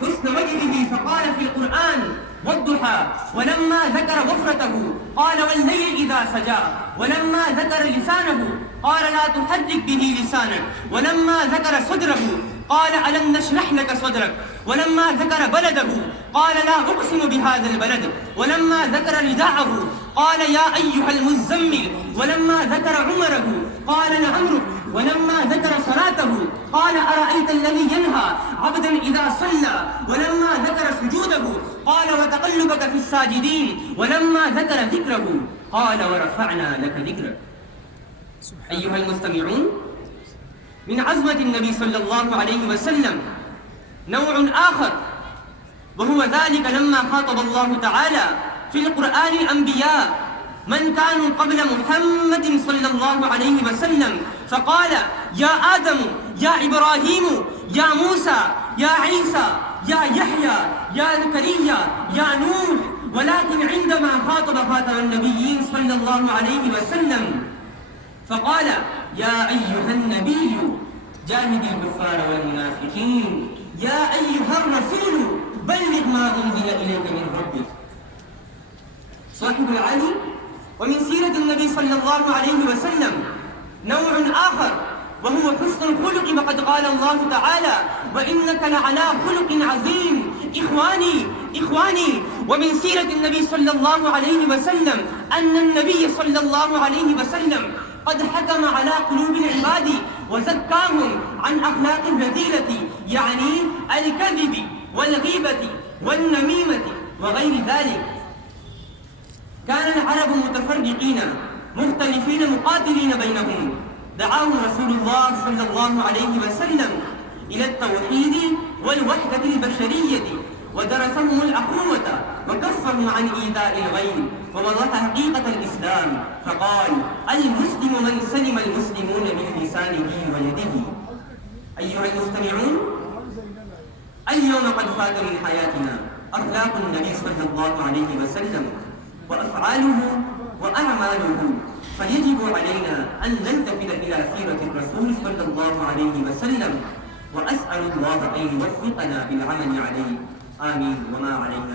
حسن وجهه فقال في القرآن: والضحى. ولما ذكر غفرته قال: والليل إذا سجى. ولما ذكر لسانه قال: لا تحرك به لسانك. ولما ذكر صدره قال: ألم نشرح لك صدرك. ولما ذكر بلده قال: لا أقسم بهذا البلد. ولما ذكر رداءه قال: يا أيها المزمل. ولما ذكر عمره قال: لعمرك. ولما ذكر صلاته قال: أرأيت الذي ينهى عبدا إذا صلى. ولما ذكر سجوده قال: وتقلبك في الساجدين. ولما ذكر ذكره قال: ورفعنا لك ذكرك. أيها المستمعون، من عظمة النبي صلى الله عليه وسلم نوع آخر، وهو ذلك لما خاطب الله تعالى في القرآن الأنبياء من كانوا قبل محمد صلى الله عليه وسلم، فقال: يا آدم، يا إبراهيم، يا موسى، يا عيسى، يا يحيى، يا زكريا، يا نوح. ولكن عندما خاطب خاتم النبيين صلى الله عليه وسلم فقال: يا أيها النبي جاهد الكفار والمنافقين. يا أيها الرسول بلغ ما أنزل إليك من ربك. صاحب العلي. ومن سيرة النبي صلى الله عليه وسلم نوع آخر، وهو حسن الخلق، وقد قال الله تعالى: وإنك لعلى خلق عظيم. إخواني، ومن سيرة النبي صلى الله عليه وسلم أن النبي صلى الله عليه وسلم قد حكم على قلوب العباد وزكاهم عن أخلاق الرذيلة، يعني الكذب والغيبة والنميمة وغير ذلك. كان العرب متفرقين مختلفين مقاتلين بينهم، دعاهم رسول الله صلى الله عليه وسلم إلى التوحيد والوحدة البشرية، ودرسهم الأخوة وكفهم عن إيذاء الغير، ووضح حقيقة الإسلام فقال: المسلم من سلم المسلمون من لسانه ويده. أيها المستمعون، اليوم قد فات من حياتنا أخلاق النبي صلى الله عليه وسلم وأفعاله وأعماله، فيجب علينا أن نلتفت إلى سيرة الرسول صلى الله عليه وسلم، وأسأل الله أن يوفقنا بالعمل عليه. آمين. وما علينا.